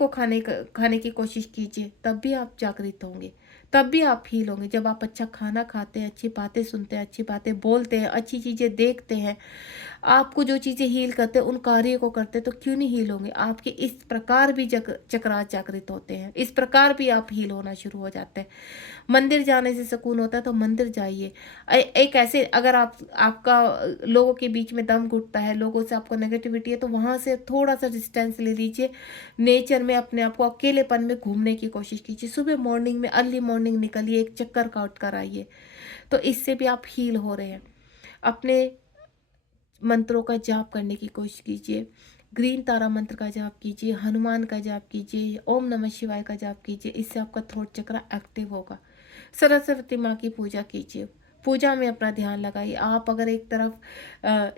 की कोशिश कीजिए, तब भी आप जागृत होंगे, तब भी आप हील होंगे। जब आप अच्छा खाना खाते हैं, अच्छी बातें सुनते हैं, अच्छी बातें बोलते हैं, अच्छी चीज़ें देखते हैं, आपको जो चीज़ें हील करते हैं उन कार्यों को करते हैं, तो क्यों नहीं हील होंगे? आपके इस प्रकार भी चक्रास जागृत होते हैं, इस प्रकार भी आप हील होना शुरू हो जाते हैं। मंदिर जाने से सुकून होता है तो मंदिर जाइए। एक ऐसे, अगर आपका लोगों के बीच में दम घुटता है, लोगों से आपको नेगेटिविटी है, तो वहाँ से थोड़ा सा डिस्टेंस ले लीजिए। नेचर में अपने आप को अकेलेपन में घूमने की कोशिश कीजिए। सुबह मॉर्निंग में, अर्ली मॉर्निंग निकलिए, एक चक्कर काट कर आइए, तो इससे भी आप हील हो रहे हैं। अपने मंत्रों का जाप करने की कोशिश कीजिए। ग्रीन तारा मंत्र का जाप कीजिए, हनुमान का जाप कीजिए, ओम नमः शिवाय का जाप कीजिए। इससे आपका थ्रोट चक्र एक्टिव होगा। सरस्वती माँ की पूजा कीजिए, पूजा में अपना ध्यान लगाइए। आप अगर एक तरफ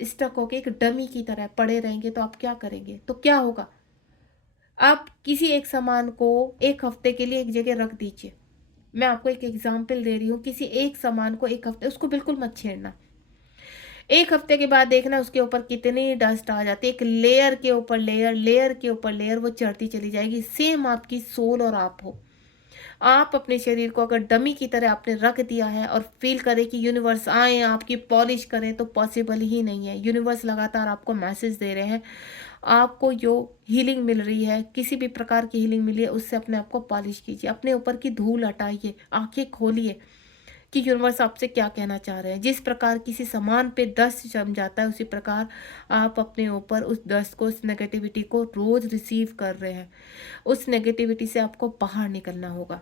स्टक होकर एक डमी की तरह पड़े रहेंगे तो आप क्या करेंगे? तो क्या होगा? आप किसी एक सामान को एक हफ्ते के लिए एक जगह रख दीजिए। मैं आपको एक एग्जाम्पल दे रही हूँ। किसी एक सामान को एक हफ्ते, उसको बिल्कुल मत छेड़ना। एक हफ्ते के बाद देखना उसके ऊपर कितनी डस्ट आ जाती है। एक लेयर के ऊपर लेयर, लेयर के ऊपर लेयर वो चढ़ती चली जाएगी। सेम आपकी सोल और आप हो। आप अपने शरीर को अगर डमी की तरह आपने रख दिया है और फील करें कि यूनिवर्स आए आपकी पॉलिश करें, तो पॉसिबल ही नहीं है। यूनिवर्स लगातार आपको मैसेज दे रहे हैं। आपको जो हीलिंग मिल रही है, किसी भी प्रकार की हीलिंग मिली है, उससे अपने आप को पॉलिश कीजिए, अपने ऊपर की धूल हटाइए, आंखें खोलिए। कि यूनिवर्स आपसे क्या कहना चाह रहे हैं। जिस प्रकार किसी सामान पे डस्ट जम जाता है, उसी प्रकार आप अपने ऊपर उस डस्ट को, उस नेगेटिविटी को रोज रिसीव कर रहे हैं। उस नेगेटिविटी से आपको बाहर निकलना होगा।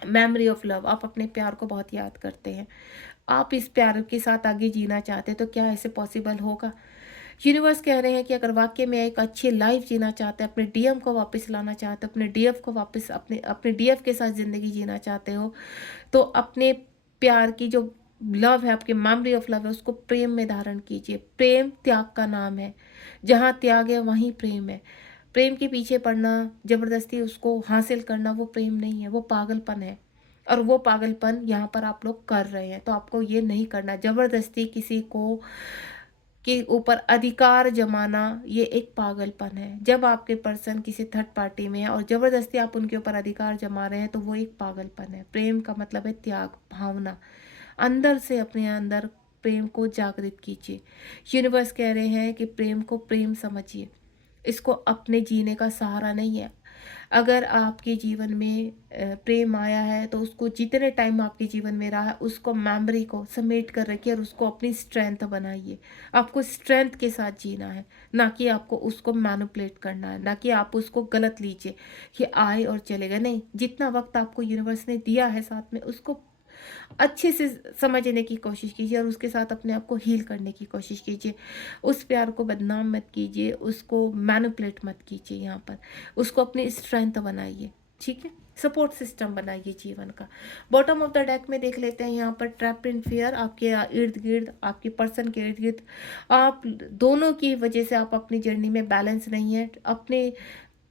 मेमोरी ऑफ लव, आप अपने प्यार को बहुत याद करते हैं। आप इस प्यार के साथ आगे जीना चाहते हैं, तो क्या ऐसे पॉसिबल होगा? यूनिवर्स कह रहे हैं कि अगर वाकई में एक अच्छी लाइफ जीना चाहते हैं, अपने डीएम को वापस लाना चाहते हो, अपने डीएफ को वापस अपने अपने डीएफ के साथ ज़िंदगी जीना चाहते हो, तो अपने प्यार की जो लव है, आपकी मेमोरी ऑफ लव है, उसको प्रेम में धारण कीजिए। प्रेम त्याग का नाम है। जहाँ त्याग है वहीं प्रेम है। प्रेम के पीछे पड़ना, जबरदस्ती उसको हासिल करना, वो प्रेम नहीं है, वो पागलपन है। और वो पागलपन यहाँ पर आप लोग कर रहे हैं, तो आपको ये नहीं करना। जबरदस्ती किसी को के ऊपर अधिकार जमाना, ये एक पागलपन है। जब आपके पर्सन किसी थर्ड पार्टी में है और जबरदस्ती आप उनके ऊपर अधिकार जमा रहे हैं, तो वो एक पागलपन है। प्रेम का मतलब है त्याग भावना। अंदर से अपने अंदर प्रेम को जागृत कीजिए। यूनिवर्स कह रहे हैं कि प्रेम को प्रेम समझिए, इसको अपने जीने का सहारा नहीं है। अगर आपके जीवन में प्रेम आया है, तो उसको जितने टाइम आपके जीवन में रहा है, उसको मेमोरी को समेट कर रखिए और उसको अपनी स्ट्रेंथ बनाइए। आपको स्ट्रेंथ के साथ जीना है, ना कि आपको उसको मैनिपुलेट करना है, ना कि आप उसको गलत लीजिए कि आए और चले गए। नहीं, जितना वक्त आपको यूनिवर्स ने दिया है साथ में, उसको अच्छे से समझने की कोशिश कीजिए और उसके साथ अपने आप को हील करने की कोशिश कीजिए। उस प्यार को बदनाम मत कीजिए, उसको मैनिपुलेट मत कीजिए। यहाँ पर उसको अपनी स्ट्रेंथ बनाइए, ठीक है? सपोर्ट सिस्टम बनाइए जीवन का। बॉटम ऑफ द डेक में देख लेते हैं यहाँ पर ट्रैप्ड इन फियर। आपके इर्द गिर्द, आपके पर्सन के इर्द गिर्द, आप दोनों की वजह से आप अपनी जर्नी में बैलेंस नहीं है। अपने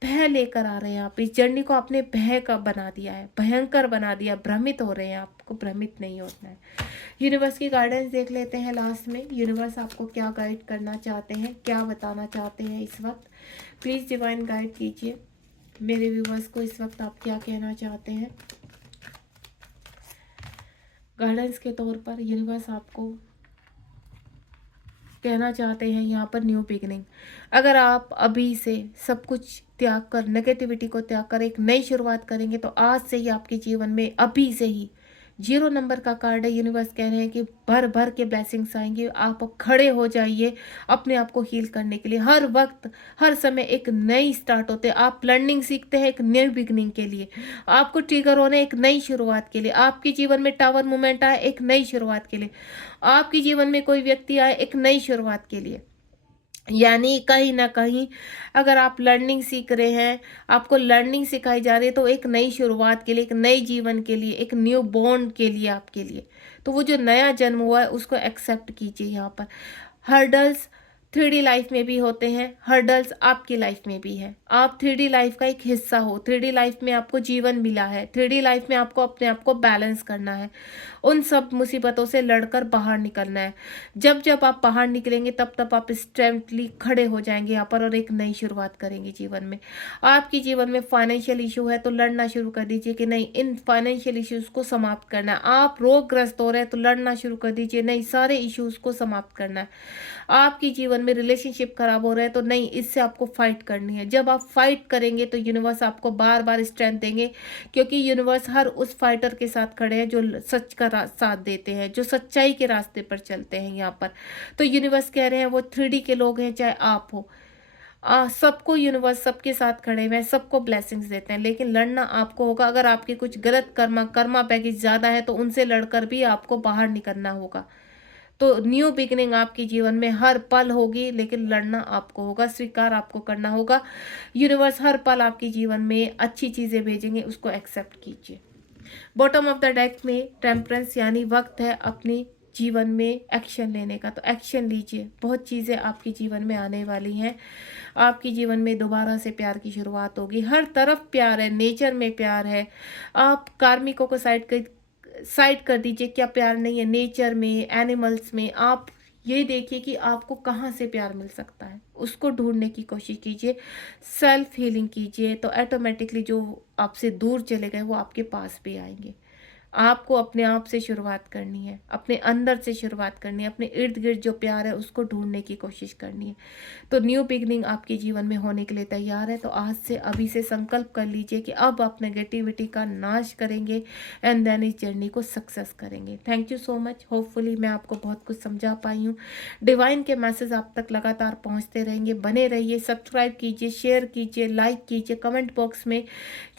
भय लेकर आ रहे हैं, आप इस जर्नी को आपने भय का बना दिया है, भयंकर बना दिया, भ्रमित हो रहे हैं। आपको भ्रमित नहीं होना है। यूनिवर्स की गाइडेंस देख लेते हैं लास्ट में। यूनिवर्स आपको क्या गाइड करना चाहते हैं, क्या बताना चाहते हैं इस वक्त। प्लीज़ डिवाइन गाइड कीजिए मेरे व्यूवर्स को। इस वक्त आप क्या कहना चाहते हैं? गाइडेंस के तौर पर यूनिवर्स आपको कहना चाहते हैं यहाँ पर न्यू बिगिनिंग। अगर आप अभी से सब कुछ त्याग कर, नेगेटिविटी को त्याग कर एक नई शुरुआत करेंगे, तो आज से ही आपके जीवन में, अभी से ही 0 नंबर का कार्ड है। यूनिवर्स कह रहे हैं कि भर भर के ब्लेसिंग्स आएंगे। आप अब खड़े हो जाइए अपने आप को हील करने के लिए। हर वक्त, हर समय एक नई स्टार्ट होते हैं। आप लर्निंग सीखते हैं एक न्यू बिगनिंग के लिए। आपको ट्रिगर होने एक नई शुरुआत के लिए। आपके जीवन में टावर मूवमेंट आए एक नई शुरुआत के लिए। आपके जीवन में कोई व्यक्ति आए एक नई शुरुआत के लिए। यानी कहीं ना कहीं अगर आप लर्निंग सीख रहे हैं, आपको लर्निंग सिखाई जा रही है, तो एक नई शुरुआत के लिए, एक नई जीवन के लिए, एक न्यू बॉन्ड के लिए, आपके लिए। तो वो जो नया जन्म हुआ है, उसको एक्सेप्ट कीजिए। यहाँ पर हर्डल्स 3D लाइफ में भी होते हैं, हर्डल्स आपकी लाइफ में भी है। आप 3D लाइफ का एक हिस्सा हो। 3D लाइफ में आपको जीवन मिला है। 3D लाइफ में आपको अपने आप को बैलेंस करना है। उन सब मुसीबतों से लड़कर बाहर निकलना है। जब जब आप बाहर निकलेंगे, तब तब आप स्ट्रेंथली खड़े हो जाएंगे यहाँ पर और एक नई शुरुआत करेंगे जीवन में। आपके जीवन में फाइनेंशियल इशू है, तो लड़ना शुरू कर दीजिए कि नहीं, इन फाइनेंशियल इश्यूज को समाप्त करना है। आप रोगग्रस्त हो रहे हैं, तो लड़ना शुरू कर दीजिए, नहीं, सारे इश्यूज को समाप्त करना है। आपके जीवन में रिलेशनशिप खराब हो रहा है, तो नहीं, इससे आपको फाइट करनी है। जब आप फाइट करेंगे, तो यूनिवर्स आपको बार बार स्ट्रेंथ देंगे, क्योंकि यूनिवर्स हर उस फाइटर के साथ खड़े हैं जो सच का साथ देते हैं, जो सच्चाई के रास्ते पर चलते हैं यहाँ पर। तो यूनिवर्स कह रहे हैं वो 3D के लोग हैं, चाहे आप हो, सबको यूनिवर्स सबके साथ खड़े हुए हैं, सबको ब्लेसिंग्स देते हैं, लेकिन लड़ना आपको होगा। अगर आपके कुछ गलत कर्मा बैगेज ज़्यादा है, तो उनसे लड़कर भी आपको बाहर निकलना होगा। तो न्यू बिगिनिंग आपके जीवन में हर पल होगी, लेकिन लड़ना आपको होगा, स्वीकार आपको करना होगा। यूनिवर्स हर पल आपके जीवन में अच्छी चीज़ें भेजेंगे, उसको एक्सेप्ट कीजिए। बॉटम ऑफ द डेक में टेम्परेंस, यानी वक्त है अपने जीवन में एक्शन लेने का, तो एक्शन लीजिए। बहुत चीज़ें आपके जीवन में आने वाली हैं। आपके जीवन में दोबारा से प्यार की शुरुआत होगी। हर तरफ प्यार है, नेचर में प्यार है। आप कार्मिकों को साइड कर दीजिए, क्या प्यार नहीं है नेचर में, एनिमल्स में। आप ये देखिए कि आपको कहाँ से प्यार मिल सकता है, उसको ढूंढने की कोशिश कीजिए। सेल्फ हीलिंग कीजिए, तो ऑटोमेटिकली जो आपसे दूर चले गए, वो आपके पास भी आएंगे। आपको अपने आप से शुरुआत करनी है, अपने अंदर से शुरुआत करनी है, अपने इर्द गिर्द जो प्यार है उसको ढूंढने की कोशिश करनी है। तो न्यू बिगनिंग आपके जीवन में होने के लिए तैयार है। तो आज से अभी से संकल्प कर लीजिए कि अब आप नेगेटिविटी का नाश करेंगे एंड देन इस जर्नी को सक्सेस करेंगे। Thank you so much. Hopefully मैं आपको बहुत कुछ समझा पाई हूँ। डिवाइन के मैसेज आप तक लगातार पहुँचते रहेंगे। बने रहिए, सब्सक्राइब कीजिए, शेयर कीजिए, लाइक कीजिए, कमेंट बॉक्स में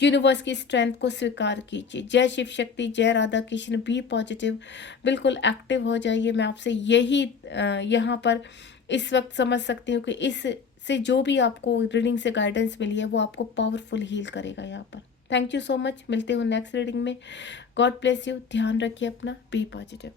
यूनिवर्स की स्ट्रेंथ को स्वीकार कीजिए। जय शिव शक्ति, जय राधा कृष्ण। बी पॉजिटिव, बिल्कुल एक्टिव हो जाइए। मैं आपसे यही यहाँ पर इस वक्त समझ सकती हूँ कि इस से जो भी आपको रीडिंग से गाइडेंस मिली है वो आपको पावरफुल हील करेगा यहाँ पर। Thank you so much. मिलते हो नेक्स्ट रीडिंग में। God bless you. ध्यान रखिए अपना। Be positive.